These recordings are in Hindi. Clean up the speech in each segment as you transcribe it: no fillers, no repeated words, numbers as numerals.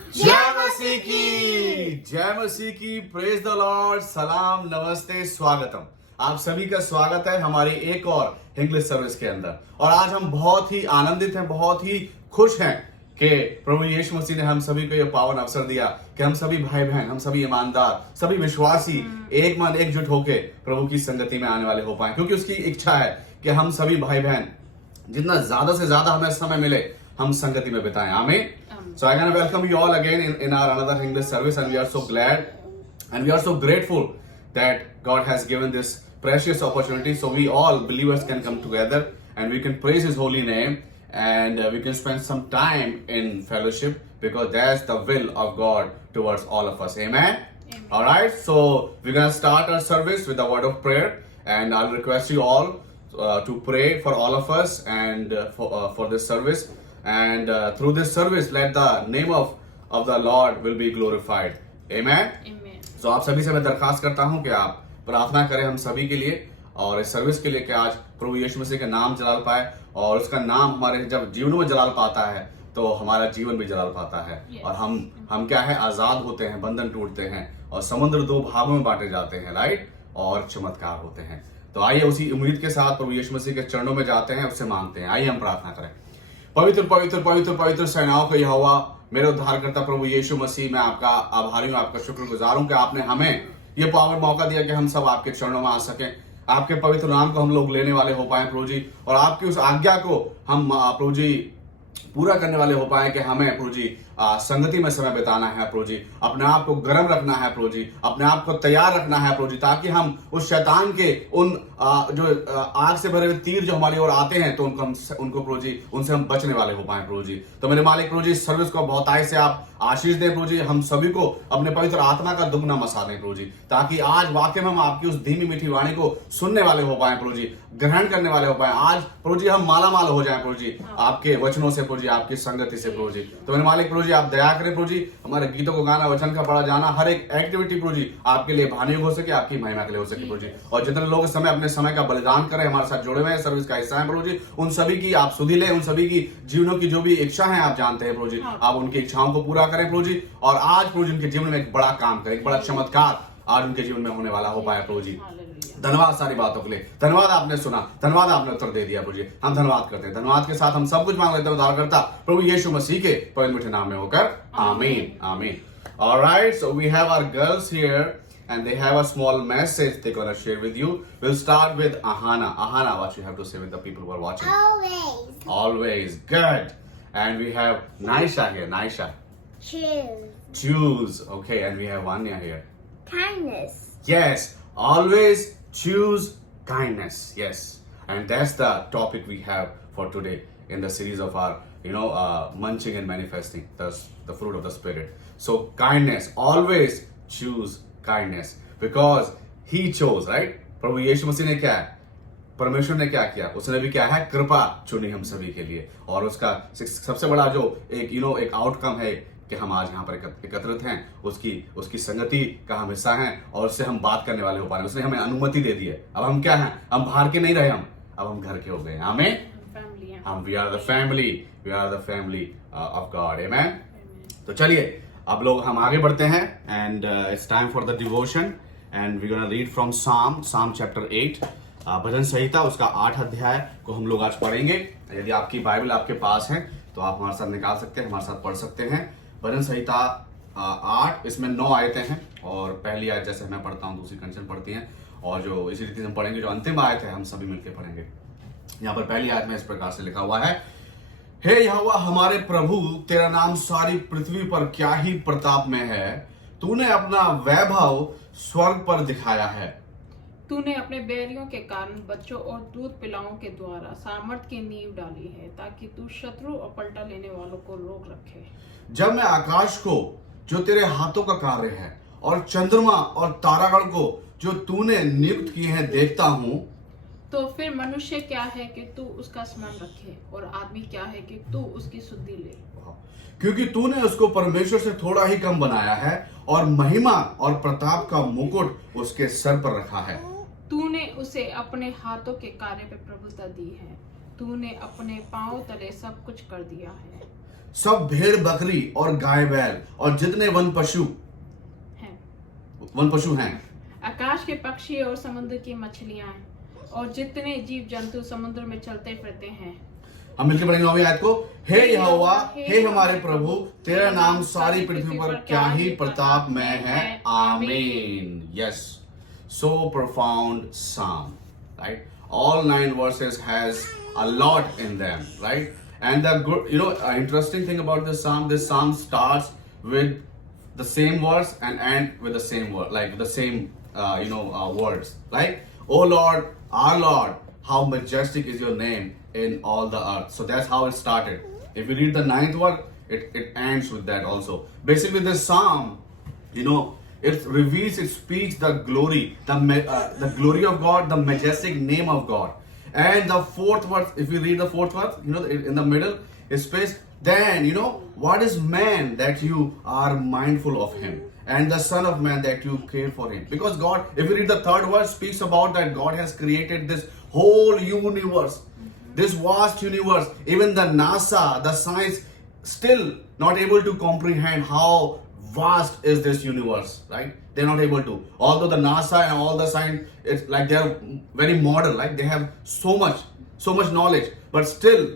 जय मसीह की प्रेज द लॉर्ड। सलाम, नमस्ते, स्वागतम। आप सभी का स्वागत है हमारी एक और इंग्लिश सर्विस के अंदर। और आज हम बहुत ही आनंदित हैं, बहुत ही खुश हैं कि प्रभु यीशु मसीह ने हम सभी को यह पावन अवसर दिया कि हम सभी भाई बहन, हम सभी ईमानदार, सभी विश्वासी एक मन एकजुट होके प्रभु की संगति में आने वाले हो पाए, क्योंकि उसकी इच्छा है कि हम सभी भाई बहन जितना ज्यादा से ज्यादा हमें समय मिले हम संगति में बिताएं। आमीन। So I'm going to welcome you all again in our another English service, and we are so glad and we are so grateful that God has given this precious opportunity so we all believers can come together and we can praise His holy name and we can spend some time in fellowship because that's the will of God towards all of us. Amen? Amen. All right, so we're going to start our service with a word of prayer, and I'll request you all to pray for all of us and for this service. And through this service let the name of the Lord will be glorified. Amen. Amen. So आप सभी से मैं दरखास्त करता हूं कि आप प्रार्थना करें हम सभी के लिए और इस सर्विस के लिए कि आज प्रभु यीशु मसीह का नाम जलाल पाए, और उसका नाम हमारे जब जीवन में जलाल पाता है तो हमारा जीवन भी जलाल पाता है। Yes. और हम क्या है, आजाद होते हैं, बंधन टूटते हैं और समुद्र दो भागों में बांटे जाते हैं, राइट, और चमत्कार होते हैं। तो आइए उसी उम्मीद के साथ प्रभु यीशु मसीह के चरणों में जाते हैं, उससे मांगते हैं। आइए हम प्रार्थना करें। पवित्र पवित्र पवित्र पवित्र सेनाओं का यहोवा, मेरे उद्धारकर्ता प्रभु यीशु मसीह, मैं आपका आभारी हूं, आपका शुक्रगुजार हूं कि आपने हमें ये पावन मौका दिया कि हम सब आपके चरणों में आ सकें, आपके पवित्र नाम को हम लोग लेने वाले हो पाए प्रभु जी, और आपकी उस आज्ञा को हम प्रभु जी पूरा करने वाले हो पाए कि हमें प्रभु जी संगति में समय बिताना है प्रभु जी, अपने आप को गर्म रखना है प्रभु जी, अपने आप को तैयार रखना है प्रभु जी, ताकि हम उस शैतान के उन जो आग से भरे हुए तीर जो हमारी ओर आते हैं तो उनको प्रभु जी उनसे हम बचने वाले हो पाए प्रभु जी। तो मेरे मालिक प्रभु जी, सर्विस को बहुतायत से आप आशीष दें प्रभु जी, हम सभी को अपने पवित्र आत्मा का दुगना मसा दें प्रभु जी, ताकि आज वाकई में हम आपकी उस धीमी मीठी वाणी को सुनने वाले हो पाए प्रभु जी, ग्रहण करने वाले हो पाए। आज प्रभु जी हम माला माल हो जाए प्रभु जी आपके वचनों से प्रभु जी, आपकी संगति से प्रभु जी। तो मेरे मालिक प्रभु जी, आप दया करें प्रभु जी, हमारे गीतों को गाना, वचन का पढ़ा जाना, हर एक एक्टिविटी प्रभु जी आपके लिए भानुयोग हो सके, आपकी महिमा के लिए हो सके प्रभु जी। और जितने लोग इस समय अपने समय का बलिदान करें, हमारे साथ जुड़े हुए हैं, सर्विस का हिस्सा है प्रभु जी, उन सभी की आप सुधि लें, उन सभी की जीवनों की जो भी इच्छा है आप जानते हैं प्रभु जी, आप उनकी इच्छाओं को पूरा करें प्रभु जी। और आज प्रभु जी उनके जीवन में एक बड़ा काम करें, एक बड़ा चमत्कार आज उनके जीवन में होने वाला हो पाए प्रभु जी। धन्यवाद सारी बातों के लिए, धन्यवाद आपने सुना, धन्यवाद आपने उत्तर दे दिया प्रभु जी, हम धन्यवाद करते हैं। धन्यवाद के साथ हम सब कुछ मांग लेते हैं उद्धारकर्ता प्रभु यीशु मसीह के पवित्र मीठे नाम में होकर, आमीन आमीन। Alright, so we have our girls here and they have a small message they're going to share with you. We'll start with Ahana. Ahana, what you have to say with the people who are watching? Always. Good. And we have Naisha here. Naisha. Choose. Okay, and we have Vanya here. Kindness. Yes, always choose kindness. Yes, and that's the topic we have for today in the series of our, munching and manifesting the fruit of the spirit. So kindness, always choose kindness because He chose, right? प्रभु यीशु मसीह ने क्या है, परमेश्वर ने क्या किया, उसने भी क्या है, कृपा चुनी हम सभी के लिए, और उसका सबसे बड़ा जो एक आउटकम है कि हम आज यहाँ पर एकत्रित हैं, उसकी संगति का हम हिस्सा हैं और उससे हम बात करने वाले हो पा रहे हैं। उसने हमें अनुमति दे दी है। अब हम क्या हैं, हम बाहर के नहीं रहे, अब हम घर के हो गए। आमीन। हम we are the family of God. आमीन। तो चलिए अब लोग हम आगे बढ़ते हैं and it's time for the devotion and we gonna read from psalm chapter 8, भजन संहिता उसका 8 अध्याय को हम लोग आज पढ़ेंगे। यदि आपकी बाइबल आपके पास है तो आप हमारे साथ निकाल सकते हैं, हमारे साथ पढ़ सकते हैं। भजन संहिता 8, इसमें 9 आयतें हैं और पहली आयत जैसे मैं पढ़ता हूँ दूसरी कंचन पढ़ती हैं, और जो इसी रीति से हम पढ़ेंगे जो अंतिम आयत है हम सभी मिलकर पढ़ेंगे। यहाँ पर पहली आयत में इस प्रकार से लिखा हुआ है, हे यहोवा हमारे प्रभु, तेरा नाम सारी पृथ्वी पर क्या ही प्रताप में है, तूने अपना वैभव स्वर्ग पर दिखाया है। तूने अपने बैरियों के कारण बच्चों और दूध पिलाओं के द्वारा सामर्थ की नींव डाली है, ताकि तू शत्रु और पलटा लेने वालों को रोक रखे। जब मैं आकाश को जो तेरे हाथों का कार्य है और चंद्रमा और तारागण को जो तूने नियुक्त किए हैं देखता हूँ, तो फिर मनुष्य क्या है कि तू उसका स्मरण रखे, और आदमी क्या है कि तू उसकी सुधि ले। क्योंकि तूने उसको परमेश्वर से थोड़ा ही कम बनाया है और महिमा और प्रताप का मुकुट उसके सर पर रखा है। तूने उसे अपने हाथों के कार्य पे प्रभुता दी है, तूने अपने पांव तले सब कुछ कर दिया है। सब भेड़ बकरी और गाय बैल और जितने वन पशु हैं, आकाश के पक्षी और समुद्र की मछलियां और जितने जीव जंतु समुद्र में चलते फिरते हैं। हम मिलकर पढ़ेंगे 9वीं आयत को। हे यहोवा, हे हमारे प्रभु, तेरा नाम सारी पृथ्वी पर क्या ही प्रतापमय है। आमीन। Yes, so profound psalm, right? All 9 verses has a lot in them, right? And the good, interesting thing about this psalm starts with the same verse and end with the same word, like the same words, like, oh Lord, our Lord, how majestic is your name in all the earth. So that's how it started. If you read the 9th word, it ends with that also. Basically, this psalm, it reveals, it speaks the glory, the glory of God, the majestic name of God. And the 4th verse, if you read the 4th verse, in the middle, it says, then, what is man that you are mindful of him, and the son of man that you care for him? Because God, if you read the 3rd verse, speaks about that God has created this whole universe, this vast universe. Even the NASA, the science, still not able to comprehend how vast is this universe, right? They're not able to. Although the NASA and all the science, it's like they're very modern, like they have so much knowledge, but still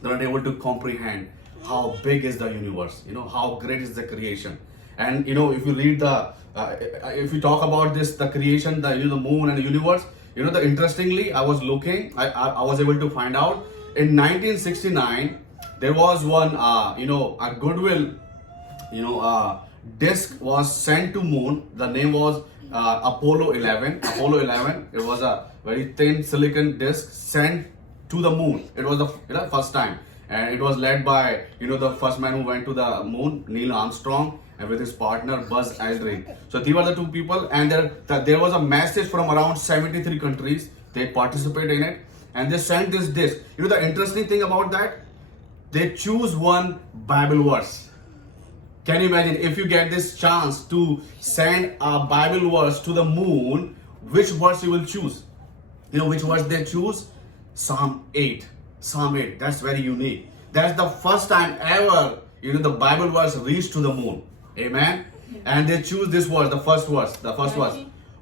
they're not able to comprehend how big is the universe, how great is the creation. And if you read if you talk about this, the creation, the moon and the universe, interestingly, I was looking, I was able to find out in 1969 there was one a Goodwill disc was sent to moon. The name was Apollo 11. Apollo 11. It was a very thin silicon disc sent to the moon. It was the first time, and it was led by the first man who went to the moon, Neil Armstrong, and with his partner Buzz Aldrin. So these were the 2 people, and there was a message from around 73 countries. They participated in it, and they sent this disc. The interesting thing about that, they choose one Bible verse. Can you imagine if you get this chance to send a Bible verse to the moon, which verse you will choose? Which verse they choose? Psalm 8. Psalm 8. That's very unique. That's the first time ever, the Bible verse reached to the moon. Amen. And they choose this verse, the first verse.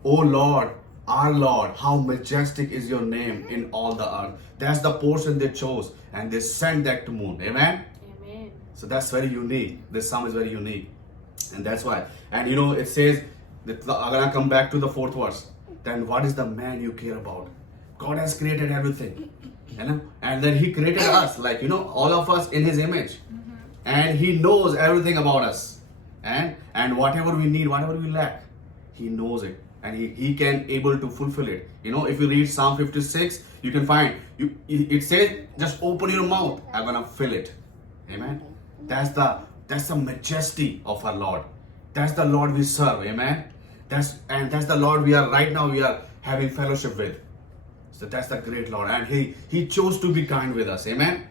Oh Lord, our Lord, how majestic is your name in all the earth. That's the portion they chose, and they sent that to moon. Amen. So that's very unique. This psalm is very unique. And that's why. And it says, that I'm going to come back to the 4th verse. Then what is the man you care about? God has created everything. And then he created us, like, all of us in his image. And he knows everything about us. And whatever we need, whatever we lack, he knows it. And he can able to fulfill it. If you read Psalm 56, you can find, it says, just open your mouth, I'm going to fill it. Amen. That's the majesty of our Lord. That's the Lord we serve. Amen. That's the Lord we are having fellowship with. So that's the great Lord, and he chose to be kind with us. Amen.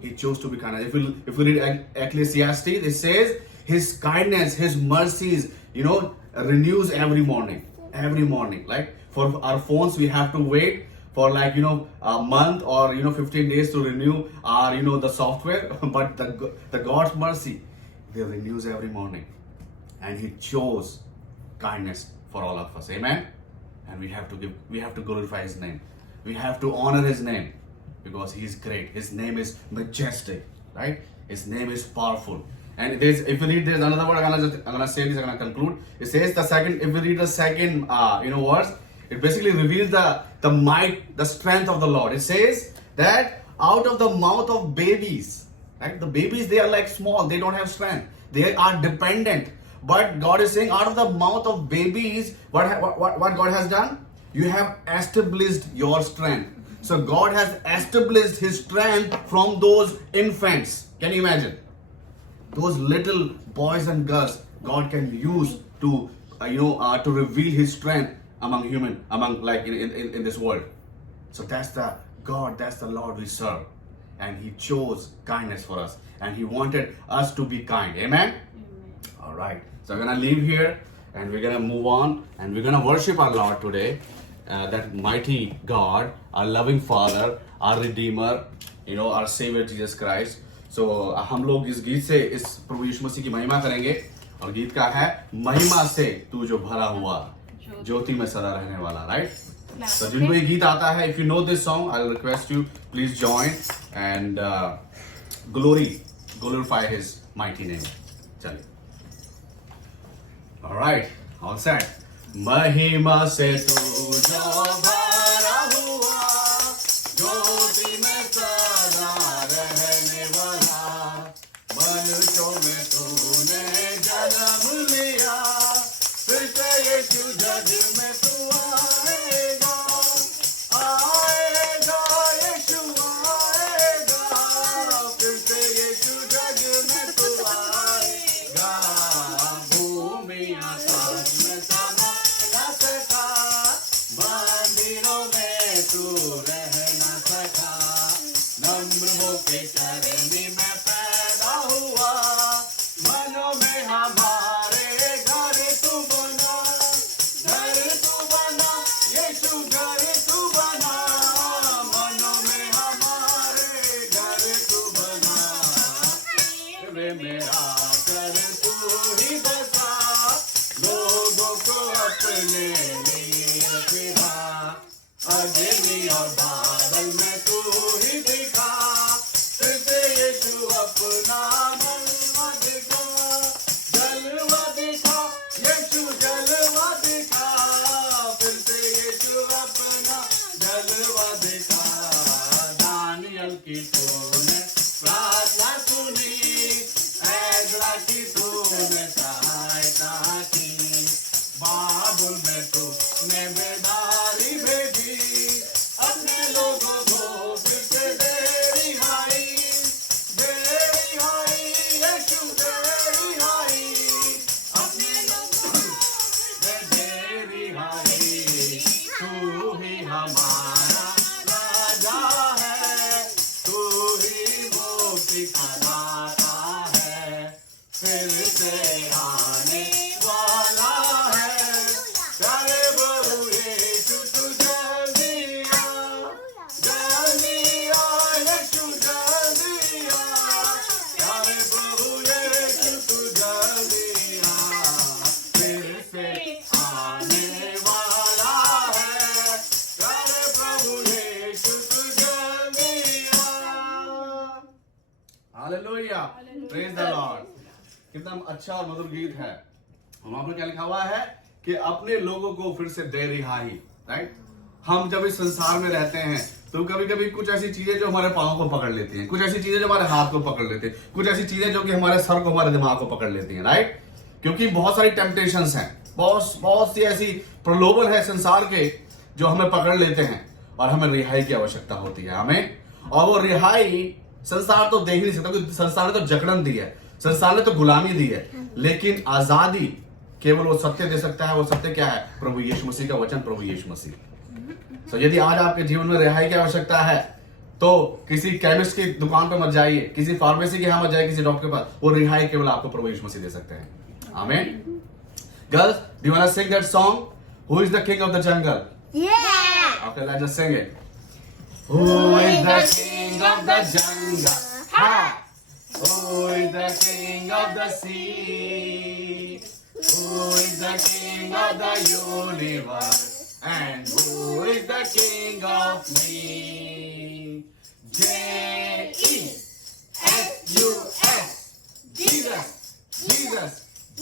He chose to be kind. If we read Ecclesiastes, it says his kindness, his mercies, renews every morning. Every morning. Like for our phones, we have to wait for a month or 15 days to renew our the software. But the God's mercy, they renews every morning, and he chose kindness for all of us. Amen. And we have to glorify his name. We have to honor his name, because he is great. His name is majestic, right? His name is powerful. And if you read, there's another word, I'm gonna say this, I'm gonna conclude. It says if you read the second verse, it basically reveals the might, the strength of the Lord. It says that out of the mouth of babies, right? The babies, they are like small, they don't have strength, they are dependent. But God is saying, out of the mouth of babies, what God has done? You have established your strength. So God has established his strength from those infants. Can you imagine? Those little boys and girls, God can use to reveal his strength among in this world. So that's the God, that's the Lord we serve. And he chose kindness for us. And he wanted us to be kind. Amen? All right. So we're going to leave here, and we're going to move on, and we're going to worship our Lord today. That mighty God, our loving Father, our Redeemer, our Savior Jesus Christ. सो हम लोग इस गीत से इस प्रभु यीशु मसीह की महिमा करेंगे और गीत का है महिमा से तू जो भरा हुआ ज्योति में सदा रहने वाला, राइट। तो जिनको ये गीत आता है, if you know this song, I will request you please join and glorify his mighty name. चलिए, ऑलराइट, ऑल सेट। महिमा से तू जो भरा हुआ ज्योति में सदा रहने वाला, मनुष्यों में तूने जन्म लिया, फिर से यीशु जग में तू आएगा, आएगा यीशु आएगा, फिर से यीशु जग में तू आएगा। भूमि आकाश में समा न सका, मंदिरों में तू रह न सका, नम्र होके चरनी में पैदा हुआ, मनों में हमारे घर तू बना, घर तू बना यीशु, घर तू बना, मनों में हमारे घर तू बना, वे मेरा कर तू ही बसा, लोगों को अपने लिए फिरा, अग्नि और बादल में तू ही दिखा, फिर से यीशु अपना जलवा दिखा, जलवा दिखा यीशु जलवा दिखा, फिर से यीशु अपना जलवा दिखा। दानियल की तूने प्रार्थना सुनी, ऐजरा की तूने सहायता की, बाबुल में तूने बेदारी भेजी, अपने लोगों को फिर से दे रिहाई, दे रिहाई यीशु दे रिहाई, अपने लोगों को दे रिहाई। तू ही हमारा राजा है, तू ही मुक्ति खिलाता है, फिर से आने वाला है, प्यारे प्रभु यीशु तू जल्दी आ, जल्दी आ यीशु जल्दी आ, प्यारे प्रभु यीशु तू जल्दी आ, फिर से आने वाला है, प्यारे प्रभु यीशु तू जल्दी आ। Hallelujah, praise the Lord. कितना अच्छा और मधुर गीत है। वहां पर क्या लिखा हुआ है कि अपने लोगों को फिर से दे रिहाई, राइट। हम जब इस संसार में रहते हैं तो कभी कभी कुछ ऐसी चीजें जो हमारे पाँव को पकड़ लेती हैं, कुछ ऐसी चीजें जो हमारे हाथ को पकड़ लेती हैं, कुछ ऐसी चीजें जो कि हमारे सर को, हमारे दिमाग को पकड़ लेती हैं, राइट। क्योंकि बहुत सारी टेम्पटेशंस हैं, बहुत सी ऐसी प्रलोभन है संसार के जो हमें पकड़ लेते हैं और हमें रिहाई की आवश्यकता होती है हमें। और वो रिहाई संसार तो दे ही नहीं सकता, क्योंकि संसार ने तो जकड़न दी है, संसार ने तो गुलामी दी है, लेकिन आजादी केवल वो सत्य दे सकता है। वो सत्य क्या है? प्रभु यीशु मसीह का वचन, प्रभु यीशु मसीह। सो यदि आज आपके जीवन में रिहाई की आवश्यकता है तो किसी केमिस्ट की दुकान पर मत जाइए, किसी फार्मेसी के यहां मत जाइए, किसी डॉक्टर के पास। वो रिहाई केवल आपको प्रभु यीशु मसीह दे सकते हैं। आमीन। Girls, do you want to sing that song, who is the king of the jungle? Yeah. Okay, let's just sing it. Who is the king of the jungle? Ha! Who is the king of the sea? Who is the king of the universe? And who is the king of me? J-E-S-U-S. Jesus, Jesus,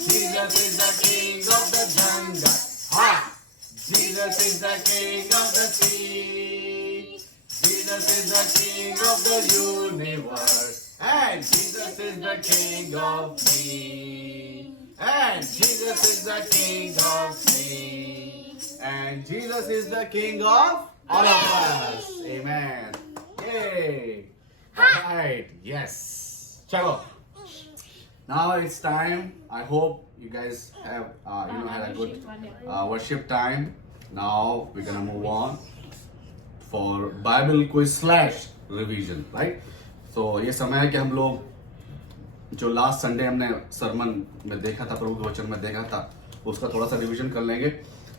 Jesus is the king of the jungle. Ha! Jesus is the king of the sea. Jesus is the king of the universe. And Jesus is the king of me. And Jesus is the king of me. And Jesus is the king of all of us. Amen. Yay. Alright. Yes. Chalo. Now it's time. I hope you guys have had a good worship time. Now we're gonna move on for Bible quiz / revision, right? So ये समय है कि हम लोग जो लास्ट संडे हमने सरमन में देखा था, प्रभु के वचन में देखा था, उसका थोड़ा सा रिवीजन कर लेंगे।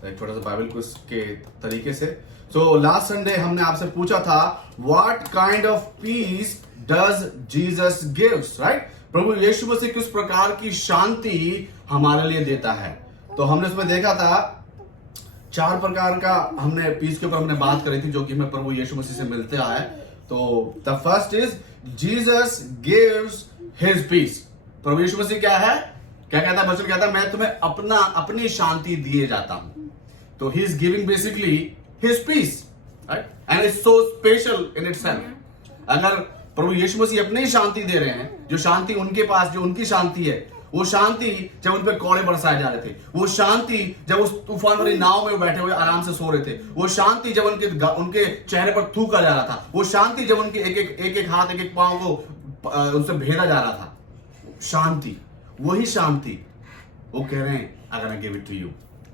एक छोटा सा बाइबल क्विज के तरीके से। सो लास्ट संडे हमने आपसे पूछा था what kind of peace does Jesus gives, right? प्रभु यीशु मसीह किस प्रकार की शांति हमारे लिए देता है। तो हमने उसमें देखा था 4 प्रकार का हमने पीस के ऊपर हमने बात करी थी जो कि हमें प्रभु यीशु मसीह से मिलते आए। तो the first is Jesus gives his peace. प्रभु यीशु मसीह क्या है, क्या कहता है? वचन कहता है मैं तुम्हें अपनी शांति दिए जाता हूं। तो he is giving basically his peace, right? And it's so special in itself. अगर प्रभु यीशु मसीह अपनी शांति दे रहे हैं, जो शांति उनके पास, जो उनकी शांति है, वो शांति जब उन पर कोड़े बरसाए जा रहे थे, वो शांति जब उस तूफान वाली नाव में बैठे हुए आराम से सो रहे थे, वो शांति जब उनके चेहरे पर थूका जा रहा था, वो शांति जब उनके एक हाथ एक पांव को उनसे भेदा जा रहा था, शांति, वही शांति वो कह रहे हैं अगर I give it to you,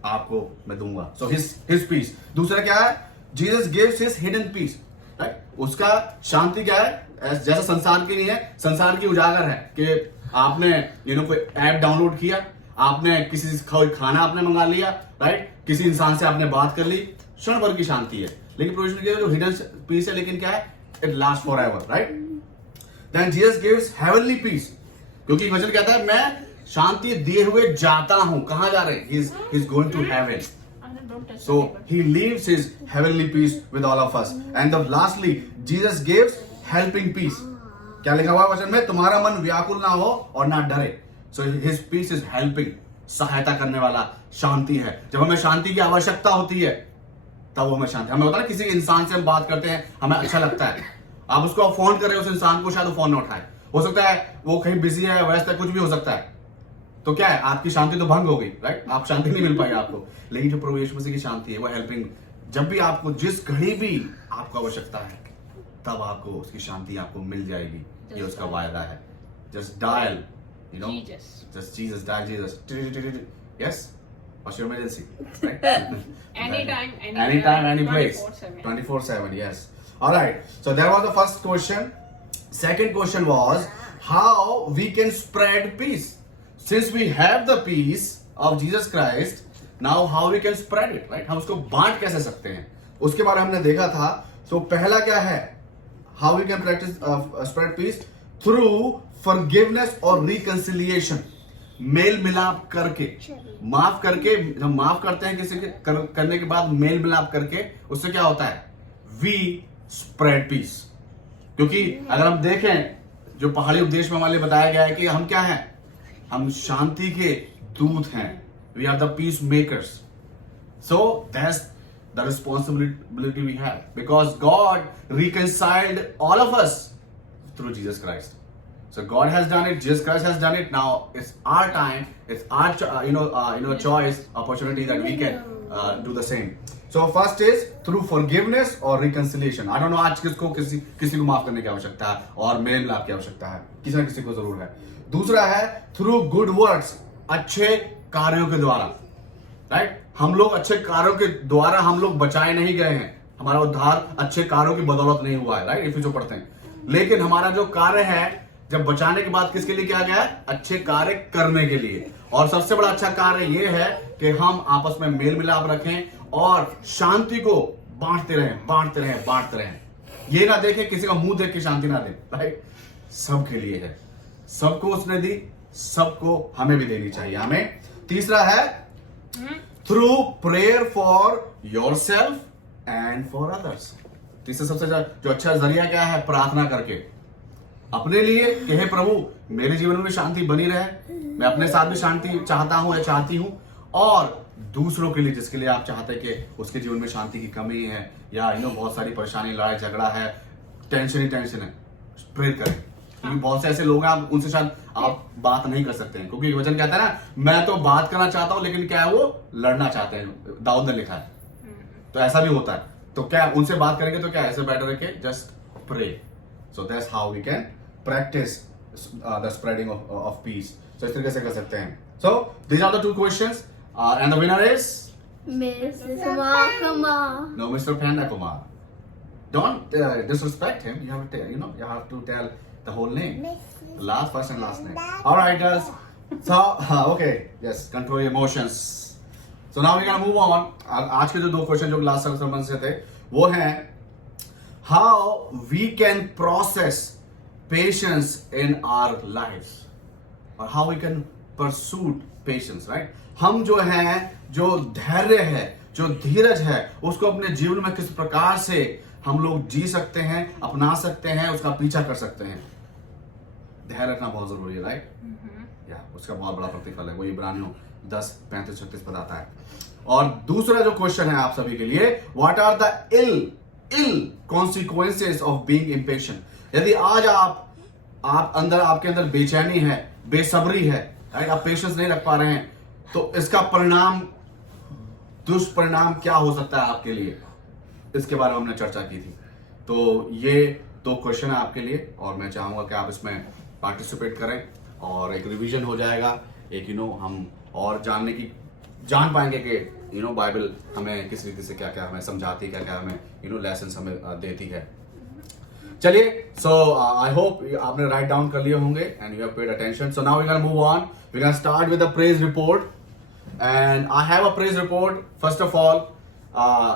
आपको मैं दूंगा। So his peace. दूसरा क्या है? Jesus gives his hidden peace, right? उसका शांति क्या है? जैसा संसार की नहीं है, संसार की उजागर है कि आपने कोई ऐप डाउनलोड किया, आपने किसी से खाना आपने मंगा लिया, राइट? किसी इंसान से आपने बात कर ली, क्षण भर की शांति है। लेकिन प्रभु यीशु ने जो हिडन पीस है, लेकिन क्या है? It last forever, right? Then Jesus gives heavenly peace, क्योंकि वचन कहता है मैं शांति दिए हुए जाता हूं। कहां जा रहे हैं? He is going to heaven. So he leaves his heavenly peace with all of us. And then lastly, Jesus gives helping peace. क्या लिखा हुआ है वचन में? तुम्हारा मन व्याकुल ना हो और ना डरे। So his peace is helping, सहायता करने वाला शांति है। जब हमें शांति की आवश्यकता होती है तब हमें शांति, हमें होता है किसी इंसान से हम बात करते हैं, हमें अच्छा लगता है, आप उसको फोन कर रहे हो उस इंसान को, शायद वो फोन ना उठाए, हो सकता है वो कहीं बिजी है, व्यस्त है, कुछ भी हो सकता है। तो क्या है? आपकी शांति तो भंग हो गई, राइट? आप शांति नहीं मिल पाई आपको। लेकिन जो प्रभु यीशु मसीह की शांति है वो हेल्पिंग, जब भी आपको जिस घड़ी भी आपको आवश्यकता है तब आपको उसकी शांति आपको मिल जाएगी। ये उसका वायदा है। Just dial, just Jesus, dial Jesus. Yes? What's your emergency? Right? Anytime, any place. 24/7, yes. Alright, so that was the first question. Second question was how we can spread peace. Since we have the peace of Jesus Christ, now how we can spread it, right? हम उसको बांट कैसे सकते हैं, उसके बारे में हमने देखा था। तो पहला क्या है? How we can practice spread peace through forgiveness और reconciliation. मेल मिलाप करके, माफ करके, जब माफ करते हैं किसी के करने के बाद मेल मिलाप करके, उससे क्या होता है? We spread peace. क्योंकि अगर हम देखें जो पहाड़ी उपदेश में हमारे लिए बताया गया है कि हम क्या हैं? हम शांति के दूत हैं। We are the peacemakers. So that's the responsibility we have, because God reconciled all of us through Jesus Christ. So God has done it, Jesus Christ has done it. Now it's our time, it's our choice, opportunity that we can do the same. So first is through forgiveness or reconciliation. I don't know आज किसको किसी को माफ करने की आवश्यकता है और मेल मिलाप की आवश्यकता है, किसी न किसी को जरूर है। दूसरा है through good works, अच्छे कार्यों के द्वारा, राइट? हम लोग अच्छे कार्यों के द्वारा हम लोग बचाए नहीं गए हैं, हमारा उद्धार अच्छे कार्यों की बदौलत नहीं हुआ है, राइट? इफिसियों पढ़ते हैं। लेकिन हमारा जो कार्य है जब बचाने के बाद किसके लिए किया गया है? अच्छे कार्य करने के लिए। और सबसे बड़ा अच्छा कार्य यह है कि हम आपस में मेल मिलाप रखें और शांति को बांटते रहें। ये ना देखें किसी का मुंह देख के शांति ना दें, राइट? सबके लिए है, सबको उसने दी, सबको हमें भी देनी चाहिए। हमें तीसरा है through prayer for yourself and for others. तीसरा सबसे जो अच्छा जरिया क्या है? प्रार्थना करके अपने लिए कि हे प्रभु मेरे जीवन में शांति बनी रहे, मैं अपने साथ भी शांति चाहता हूं या चाहती हूं, और दूसरों के लिए जिसके लिए आप चाहते हैं कि उसके जीवन में शांति की कमी है या बहुत सारी परेशानी, लड़ाई झगड़ा है, टेंशन है, प्रेयर करें। क्योंकि बहुत से ऐसे लोग हैं आप उनसे शायद आप बात नहीं कर सकते हैं, क्योंकि वचन कहता है ना मैं तो बात करना चाहता हूं लेकिन क्या है वो लड़ना चाहते हैं, दाऊद ने लिखा है। तो ऐसा भी होता है। तो क्या उनसे बात करेंगे तो क्या ऐसे बेटर है कि just pray. So that's how we can practise the spreading of peace. So इस तरीके से कर सकते हैं। So these are the two questions and the winner is Mrs. Kumar. No, Mr. Panda Kumar. Don't disrespect him. You have to you have to tell the whole name, the last first and last name. All right, guys. So okay, yes, control your emotions. So now we can move on. आज के जो 2 क्वेश्चन जो लास्ट सर्मन से थे वो हैं how we can process patience in our lifes और how we can pursue patience, right. हम जो है, जो धैर्य है, जो धीरज है, उसको अपने जीवन में किस प्रकार से हम लोग जी सकते हैं, अपना सकते हैं, उसका पीछा कर सकते हैं। धैर्य रखना बहुत जरूरी है, राइट। या उसका बहुत बड़ा प्रतिफल है, वो इब्रानियों 10:35-36 बताता है। और दूसरा जो क्वेश्चन है आप सभी के लिए, what are the ill consequences of being impatient. यदि आज आपके अंदर बेचैनी है, बेसब्री है, राइट, आप पेशेंस नहीं रख पा रहे हैं, तो इसका परिणाम, दुष्परिणाम क्या हो सकता है आपके लिए, इसके बारे में हमने चर्चा की थी। तो ये 2 क्वेश्चन है आपके लिए और मैं चाहूंगा कि आप इसमें पार्टिसिपेट करें और एक रिवीजन हो जाएगा, एक हम और जान पाएंगे कि बाइबल हमें किस रीति से क्या क्या हमें समझाती है, क्या क्या हमें लेसन हमें देती है। चलिए, सो आई होप आपने राइट डाउन कर लिए होंगे and you have paid attention. So now we can move on, we can start with the praise report and I have a praise report. First of all,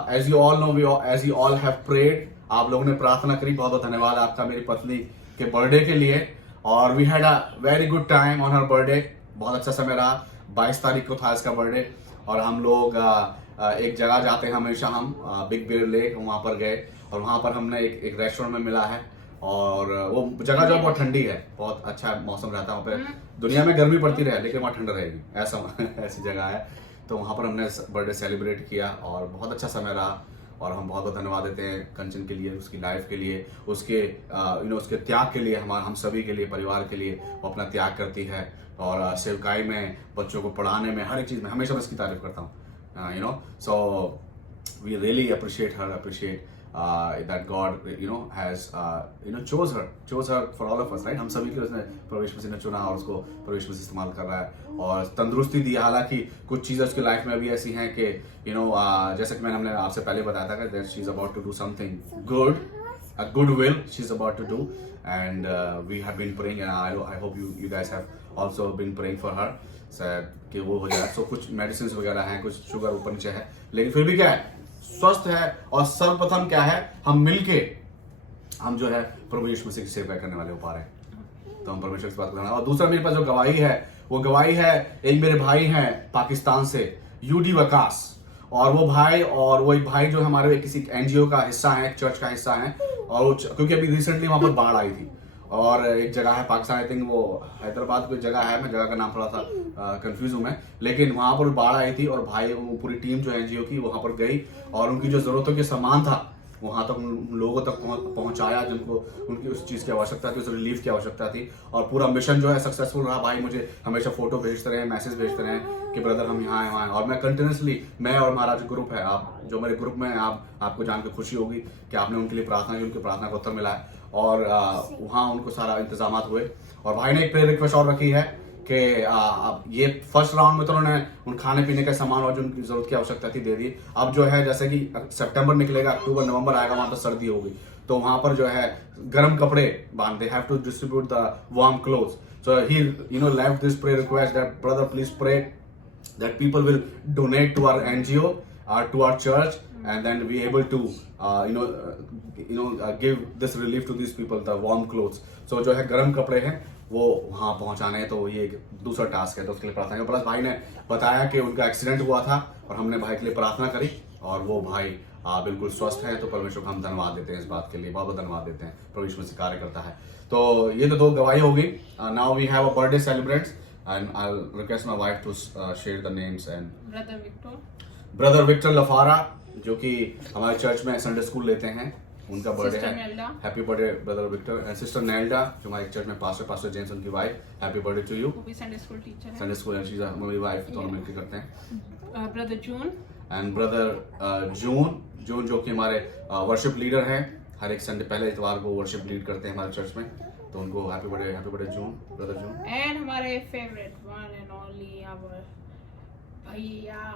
as you all know, as you all have prayed, आप लोगों ने प्रार्थना करी, बहुत बहुत धन्यवाद आपका मेरी पत्नी के बर्थडे के लिए। और we had a very good time on her birthday, बहुत अच्छा समय रहा। 22 तारीख को था इसका बर्थडे और हम लोग एक जगह जाते हैं हमेशा, हम बिग बेयर लेक, वहाँ पर गए और वहाँ पर हमने एक रेस्टोरेंट में मिला है और वो जगह जो बहुत ठंडी है, बहुत अच्छा मौसम रहता है वहाँ पे। दुनिया में गर्मी पड़ती रहे लेकिन वहाँ ठंड रहेगी, ऐसी जगह है। तो वहाँ पर हमने बर्थडे सेलिब्रेट किया और बहुत अच्छा समय रहा और हम बहुत बहुत धन्यवाद देते हैं कंचन के लिए, उसकी लाइफ के लिए, उसके उसके त्याग के लिए, हम सभी के लिए, परिवार के लिए वो अपना त्याग करती है और सेवकाई में, बच्चों को पढ़ाने में, हर एक चीज़ में हमेशा मैं इसकी तारीफ करता हूँ। So we really appreciate that God has chose her for all of us, right। हम सभी के उसने प्रवेश मसीह ने चुना और उसको प्रवेश मसीह इस्तेमाल कर रहा है और तंदुरुस्ती दी। हालांकि कुछ चीज़ें उसकी लाइफ में भी ऐसी हैं कि जैसे कि हमने आपसे पहले बताया था कि she is about to do something good, a good will she is about to do and we have been praying and I hope you guys have also been praying for her कि वो हो जाए। So कुछ मेडिसिन वगैरह हैं, कुछ शुगर ऊपर नीचे है, लेकिन फिर भी क्या है, स्वस्थ है। और सर्वप्रथम क्या है, हम मिलके हम जो है प्रभु यीशु मसीह की सेवा करने वाले हो पा रहे हैं, तो हम परमेश्वर की बात करना। और दूसरा मेरे पास जो गवाही है, वो गवाही है एक मेरे भाई हैं पाकिस्तान से, यूडी वकास, और वो भाई जो हमारे किसी एनजीओ का हिस्सा है, एक चर्च का हिस्सा है, और क्योंकि अभी रिसेंटली वहां पर बाढ़ आई थी और एक जगह है पाकिस्तान, आई थिंक वो हैदराबाद कोई जगह है, मैं जगह का नाम थोड़ा सा कंफ्यूज हूं मैं, लेकिन वहां पर बाढ़ आई थी और भाई पूरी टीम जो एनजीओ की वहां पर गई और उनकी जो जरूरतों के सामान था वहां तक लोगों तक पहुंचाया जिनको उनकी उस चीज की आवश्यकता थी, उस रिलीफ की आवश्यकता थी। और पूरा मिशन जो है सक्सेसफुल रहा। भाई मुझे हमेशा फोटो भेजते रहे, मैसेज भेजते रहे कि ब्रदर हम यहाँ हैं। और मैं कंटिन्यूसली, मैं और हमारा जो ग्रुप है, आप जो मेरे ग्रुप में आपको जान के खुशी होगी कि आपने उनके लिए प्रार्थना की, उनकी प्रार्थना का उत्तर मिला है और वहाँ उनको सारा इंतजाम हुए। और भाई ने एक प्रेयर रिक्वेस्ट और रखी है कि ये फर्स्ट राउंड में तो उन्होंने उन खाने पीने का सामान और जो उनकी जरूरत की आवश्यकता थी दे दी। अब जो है जैसे कि सितंबर निकलेगा, अक्टूबर नवंबर आएगा, वहां पर सर्दी होगी, तो वहां पर जो है गर्म कपड़े बांधते, have to distribute the warm clothes. So he left this prayer request that brother please pray that people will donate to our NGO or to our church and then be able to give this relief to these people, the warm clothes। so जो है गर्म कपड़े हैं वो वहाँ पहुँचाने हैं, तो ये एक दूसरा टास्क है, तो उसके लिए प्रार्थना करें। प्लस भाई ने बताया कि उनका एक्सीडेंट हुआ था और हमने भाई के लिए प्रार्थना करी और वो भाई बिल्कुल स्वस्थ है, तो परमेश्वर को हम धन्यवाद देते हैं इस बात के लिए, बहुत बहुत धन्यवाद देते हैं। परमेश्वर से कार्य करता है। तो ये तो 2 गवाही हो गई। Now we have a birthday celebrants and I'll request my wife to share the names and brother Victor Lafara जो कि हमारे चर्च में संडे स्कूल लेते हैं, उनका बर्थडे है। Happy birthday brother Victor. And sister Nelda जो हमारे चर्च में पास्टर जेम्स उनकी wife, happy birthday to you. वो भी संडे स्कूल टीचर है, संडे स्कूल शी इज मेरी वाइफ, दोनों मिलकर करते हैं। Brother June and brother June जो कि हमारे वर्शिप लीडर हैं, हर एक संडे पहले इतवार को वर्शिप लीड करते हैं हमारे चर्च में, तो उनको happy birthday June, brother June. And हमारे favourite one and only our भैया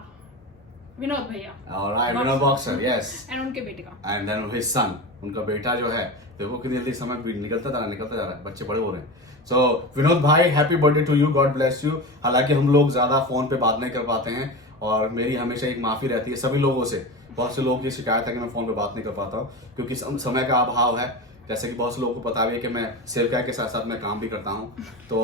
विनोद भैया, alright, Vinod boxer, yes, and उनके बेटे का, एंड देन हिज सन, उनका बेटा जो है, देखो कितनी जल्दी समय भी निकलता जा रहा है, बच्चे बड़े हो रहे हैं। सो विनोद भाई happy birthday to you, God bless you. हालांकि हम लोग ज्यादा फोन पे बात नहीं कर पाते हैं और मेरी हमेशा एक माफ़ी रहती है सभी लोगों से। बहुत से लोगों की शिकायत है कि मैं फ़ोन पे बात नहीं कर पाता हूँ क्योंकि समय का अभाव है। जैसे कि बहुत से लोगों को पता भी है कि मैं सेवकाई के साथ साथ मैं काम भी करता हूँ, तो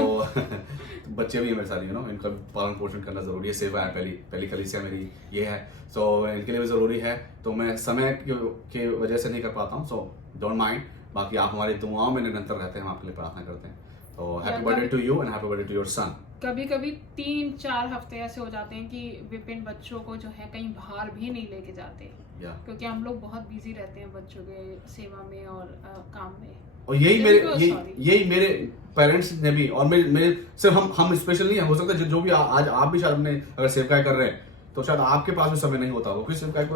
बच्चे भी हैं मेरे साथ, इनका पालन पोषण करना ज़रूरी है। सेवा है, पहली कलीसिया मेरी ये है, सो इनके लिए भी ज़रूरी है। तो मैं समय की वजह से नहीं कर पाता हूँ, सो डोंट माइंड। बाकी आप हमारी दुआओं में निरंतर रहते हैं, हम आपके लिए प्रार्थना करते हैं। तो happy birthday to you and happy birthday to your son. कभी कभी 3-4 हफ्ते ऐसे हो जाते हैं कि विपिन बच्चों को जो है कहीं बाहर भी नहीं लेके जाते, क्योंकि हम लोग बहुत बिजी रहते हैं बच्चों के सेवा में और काम में। और यही मेरे पेरेंट्स ने भी, और मेरे सिर्फ हम स्पेशल नहीं है, हो सकता है जो भी आज आप भी शायद अपने अगर सेवकाई कर रहे हैं तो शायद आपके पास भी समय नहीं होता होगा, क्योंकि सेवकाई को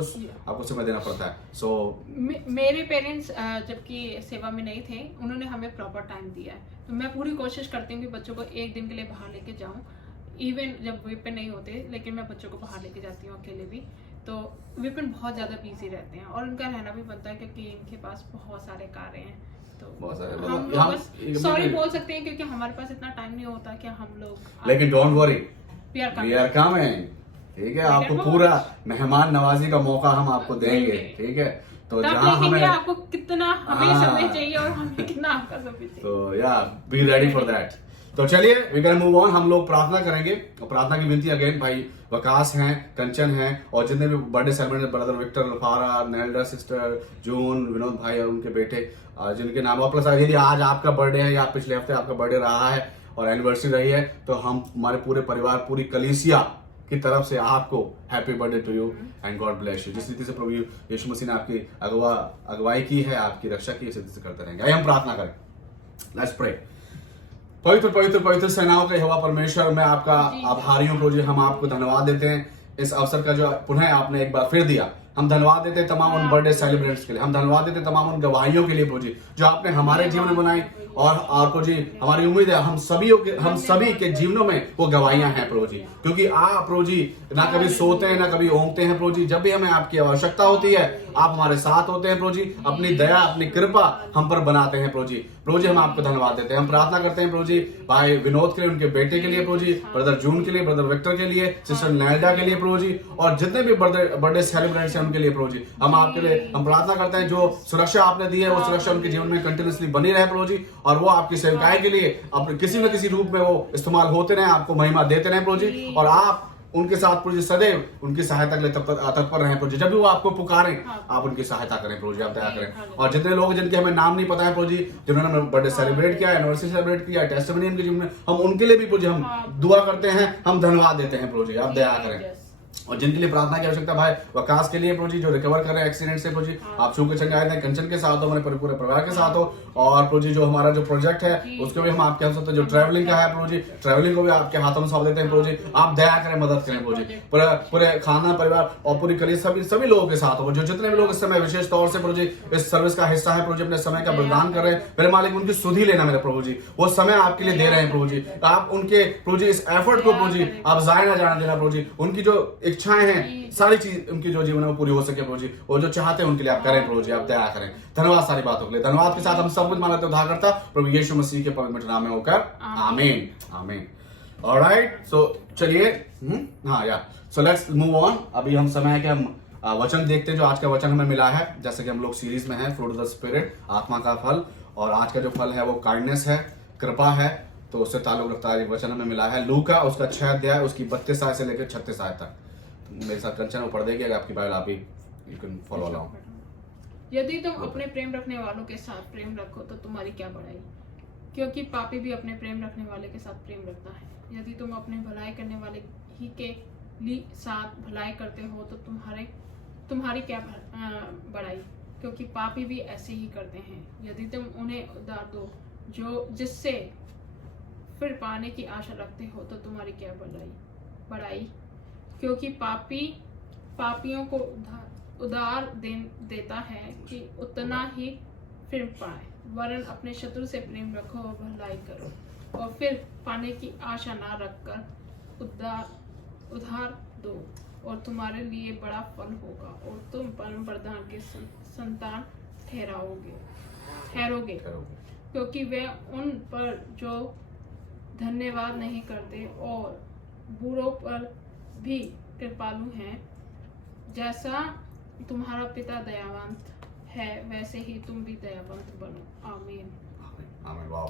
आपको समय देना पड़ता है। सो मेरे पेरेंट्स जबकि सेवा में नहीं थे, उन्होंने हमें प्रॉपर टाइम दिया है, तो मैं पूरी कोशिश करती हूँ कि बच्चों को एक दिन के लिए बाहर लेके जाऊँ। इवन जब विपिन नहीं होते, लेकिन मैं बच्चों को बाहर लेके जाती हूँ अकेले भी। तो विपिन बहुत ज़्यादा बिजी रहते हैं और उनका रहना भी बनता है क्योंकि इनके पास बहुत सारे कार्य हैं। तो बहुत सारे हम लोग बस सॉरी बोल सकते हैं क्योंकि हमारे पास इतना टाइम नहीं होता कि हम लोग, लेकिन don't worry, we are coming, ठीक है। आपको पूरा मेहमान नवाजी का मौका हम आपको देंगे, ठीक है। तो जहाँ हमें आपको कितना हमें समय चाहिए और हमें कितना आपका समय चाहिए, तो या बी रेडी फॉर दैट। तो चलिए वी कैन मूव ऑन। हम लोग प्रार्थना करेंगे, और प्रार्थना की विनती अगेन भाई वकास हैं, कंचन हैं, और जितने भी बर्थडे सेलिब्रेट ब्रदर विक्टर, लफारा, नेल्डा सिस्टर, जून, विनोद भाई और उनके बेटे जिनके नाम प्लस यदि आज आपका बर्थडे है या पिछले हफ्ते आपका बर्थडे रहा है और एनिवर्सरी रही है, तो हम हमारे पूरे परिवार, पूरी कलीसिया की तरफ से आपको happy birthday to you and God bless you. जिस रीति से प्रभु यीशु मसीह ने आपकी अगुवाई की है, आपकी रक्षा की है, इसी रीति से करते रहेंगे। आइए हम प्रार्थना करें। Let's pray. पवित्र पवित्र पवित्र सेनाओं के यहोवा परमेश्वर, मैं आपका आभारी हूँ प्रभु जी। हम आपको धन्यवाद देते हैं इस अवसर का जो पुनः आपने एक बार फिर दिया। हम धन्यवाद देते हैं तमाम उन बर्थडे सेलिब्रेंट्स के लिए, हम धन्यवाद देते हैं तमाम उन गवाहियों के लिए प्रभु जी जो आपने हमारे जीवन में बनाई। और प्रभु जी हमारी उम्मीद है हम सभी के जीवनों में वो गवाहियां हैं प्रभु जी, क्योंकि आप प्रभु जी ना कभी सोते हैं ना कभी ऊँगते हैं प्रभु जी। जब भी हमें आपकी आवश्यकता होती है आप हमारे साथ होते हैं प्रभु जी। अपनी दया, अपनी कृपा हम पर बनाते हैं प्रभु जी। प्रभु जी हम आपको धन्यवाद देते हैं। हम प्रार्थना करते हैं प्रभु जी भाई विनोद के लिए, उनके बेटे के लिए प्रभु जी, ब्रदर जून के लिए, ब्रदर विक्टर के लिए, सिस्टर नैल्डा के लिए प्रभु जी, और जितने भी बर्थडे सेलिब्रेंट्स हैं उनके लिए प्रभु जी। हम आपके लिए हम प्रार्थना करते हैं जो सुरक्षा आपने दी है वो सुरक्षा उनके जीवन में कंटिन्यूसली बनी रहे प्रभु जी, और वो आपकी सेवकाई के लिए अपने किसी न किसी रूप में वो इस्तेमाल होते रहे, आपको महिमा देते रहे प्रभु जी। और आप उनके साथ प्रभु जी सदैव उनकी सहायता के लिए तत्पर रहे प्रभु जी। जब भी वो आपको पुकारें आप उनकी सहायता करें प्रभु जी, आप दया करें। और जितने लोग जिनके हमें नाम नहीं पता है प्रभु जी, जिन्होंने बर्थडे सेलिब्रेट किया, एनिवर्सरी सेलिब्रेट किया, टेस्टिमनी उनके जीवन में, हम उनके लिए भी प्रभु जी हम दुआ करते हैं, हम धन्यवाद देते हैं प्रभु जी, आप दया करें। और जिनके लिए प्रार्थना की आवश्यकता भाई वकास के लिए प्रभु जी जो रिकवर कर रहे हैं एक्सीडेंट से प्रभु जी, आप छू के चले आए थे, कंचन के साथ हो, हमारे पूरे परिवार के साथ हो। और प्रभु जी जो हमारा जो प्रोजेक्ट है उसको भी हम आपके हम सकते जो ट्रैवलिंग का है प्रभु जी, ट्रैवलिंग को भी आपके हाथों में सौंप देते हैं प्रभु जी। आप दया करें, मदद करें प्रभु जी, पूरे खानदान परिवार और पूरी कलीसिया सभी लोगों के साथ हो। जो जितने भी लोग इस समय विशेष तौर से प्रभु जी इस सर्विस का हिस्सा है प्रभु जी, अपने समय का बलिदान कर रहे हैं, मेरे मालिक उनकी सुधि लेना मेरे प्रभु जी, वो समय आपके लिए दे रहे हैं प्रभु जी। आप उनके प्रभु जी इस एफर्ट को प्रभु जी आप जाया ना जाने देना प्रभु जी। उनकी जो इच्छाएं हैं सारी चीज उनकी जो जीवन में पूरी हो सके प्रभु जी, वो जो चाहते हैं उनके लिए आप करें प्रभु जी, आप दया करें। धन्यवाद सारी बातों के लिए। धन्यवाद के साथ हम सब कुछ मानते उद्धार करता प्रभु यीशु मसीह के पवित्र नाम में होकर आमीन आमीन। ऑलराइट, सो चलिए सो लेट्स मूव ऑन। अभी हम समय है कि हम वचन देखते हैं जो आज का वचन हमें मिला है। जैसे कि हम लोग सीरीज में हैं फ्रूट ऑफ द स्पिरिट, आत्मा का फल, और आज का जो फल है वो काइंडनेस है, कृपा है, तो उससे ताल्लुक रखता है वचन हमें मिला है लूका उसका 6 अध्याय उसकी 32 आयत से लेकर 36 आयत तक। मेरे साथ कंचन वो पढ़ देगी, अगर आपकी बाइबल आप ही यू कैन फॉलो अलोंग। यदि तुम अपने प्रेम रखने वालों के साथ प्रेम रखो तो तुम्हारी क्या बढ़ाई, क्योंकि पापी भी अपने प्रेम रखने वाले के साथ प्रेम रखता है। यदि तुम अपने भलाई करने वाले ही के साथ भलाई करते हो तो तुम्हारी क्या बढ़ाई, क्योंकि पापी भी ऐसे ही करते हैं। यदि तुम उन्हें उधार दो जो जिससे फिर पाने की आशा रखते हो तो तुम्हारी क्या बढ़ाई, क्योंकि पापियों को उधार देता है कि उतना ही फिर पाए, वरन अपने शत्रु से प्रेम रखो और भलाई करो और फिर पाने की आशा ना रखकर उधार दो और तुम्हारे लिए बड़ा फल होगा और तुम परम प्रधान के संतान ठहरोगे, क्योंकि वे उन पर जो धन्यवाद नहीं करते और बुरों पर भी कृपालु हैं, जैसा तुम्हारा पिता दयावंत है वैसे ही तुम भी दयावंत बनो। आमीन। Amen. Wow.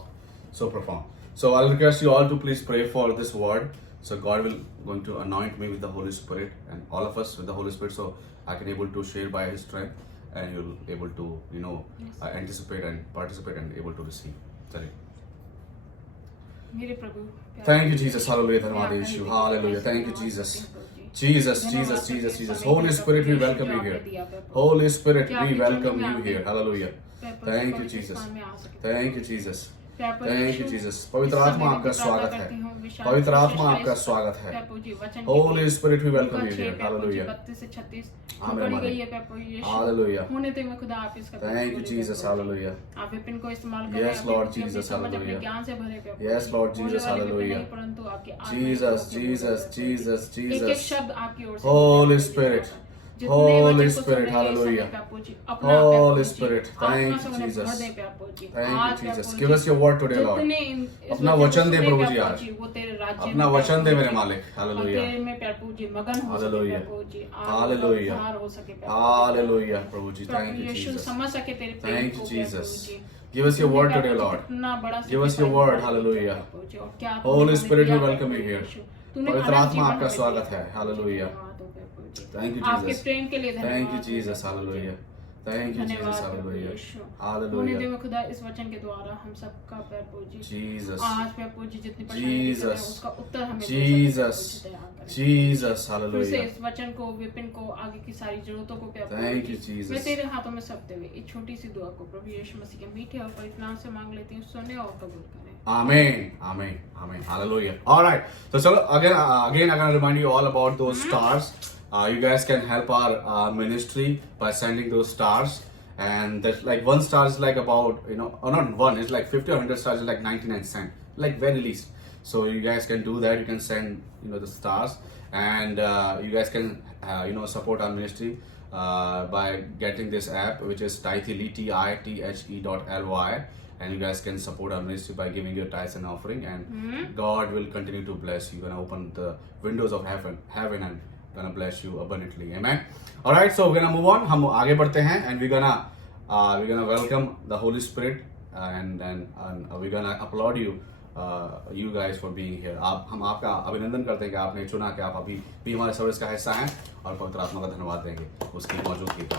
So profound. So I'll request you all to please pray for this word. So God will going to anoint me with the Holy Spirit and all of us with the Holy Spirit, so I can able to share by His strength, and you'll able to Yes. Anticipate and participate and able to receive. Sorry. मेरे प्रभु, Thank you, Jesus. Hallelujah. धन्यवाद यीशु. Hallelujah. Thank you, Jesus. Jesus, Jesus, Jesus, Jesus. Holy Spirit, we welcome you here. Holy Spirit, we welcome you here. Hallelujah. Thank you, Jesus. Thank you, Jesus. Thank you, Jesus. पवित्र आत्मा आपका स्वागत है। पवित्र आत्मा आपका स्वागत है। Holy Spirit, we welcome you here. Hallelujah. Amen. Hallelujah. होने तो मैं खुदा आप इसका Thank you, Jesus. Hallelujah. आप विपिन को इस्तेमाल करें। Yes, Lord Jesus. अपने Hallelujah. ज्ञान से भरे पे। Yes, Lord Jesus. Hallelujah. परंतु आपके Jesus, Jesus, Jesus, एक एक Jesus. शब्द आपकी ओर से। Holy Spirit. Holy Spirit, hallelujah. Holy Spirit, thank you, Jesus. Thank you, Jesus. Give us your word today, Lord. अपना वचन दे प्रभु जी आज। अपना वचन दे मेरे मालिक। Hallelujah. Hallelujah. Hallelujah. Hallelujah, Prabhu ji. Thank you, Jesus. Thank you, Jesus. Give us your word today, Lord. Give us your word. Hallelujah. Holy Spirit, we welcome you here. पवित्र आत्मा आपका स्वागत है। Hallelujah. Thank you, आपके Jesus. प्रेम के लिए धन्यवाद। Thank you, Jesus. Hallelujah. Thank you, Jesus. Hallelujah. Hallelujah. होने खुदा इस वचन के द्वारा हम सबका प्रभु जी Jesus. आज प्रभु जी जितनी परेशानी कर रहे हैं, उसका उत्तर हमें दे Jesus. सकते हैं, प्रभु जी, Jesus. फिर से Hallelujah. इस वचन को विपिन को आगे की सारी जरूरतों को प्रभु Thank जी, you, Jesus. मैं तेरे हाथों में सौंपते हुए एक छोटी सी दुआ को प्रभु यीशु मसीह के मीठे और पवित्र नाम से मांग लेती हूँ, सुने और कबूल करें। Amen. Amen. Amen. Hallelujah. All right. So, again, I'm gonna remind you all about those stars. You guys can help our ministry by sending those stars. And there's like one star is like about, or not one, it's like 50 or 100 stars is like 99 cents, like very least. So you guys can do that. You can send, the stars, and you guys can, support our ministry by getting this app, which is Tithely, TITHE.ly. And you guys can support our ministry by giving your tithes and offering, and God will continue to bless you. Gonna open the windows of heaven and gonna bless you abundantly. Amen. All right, so we're gonna move on. हम आगे बढ़ते हैं, and we're gonna welcome the Holy Spirit, and we're gonna applaud you, you guys for being here. हम आपका अभिनंदन करते हैं कि आपने चुना कि आप अभी भी हमारे सर्विस का हिस्सा हैं, और पवित्र आत्मा का धन्यवाद देंगे उसकी मौजूदगी का।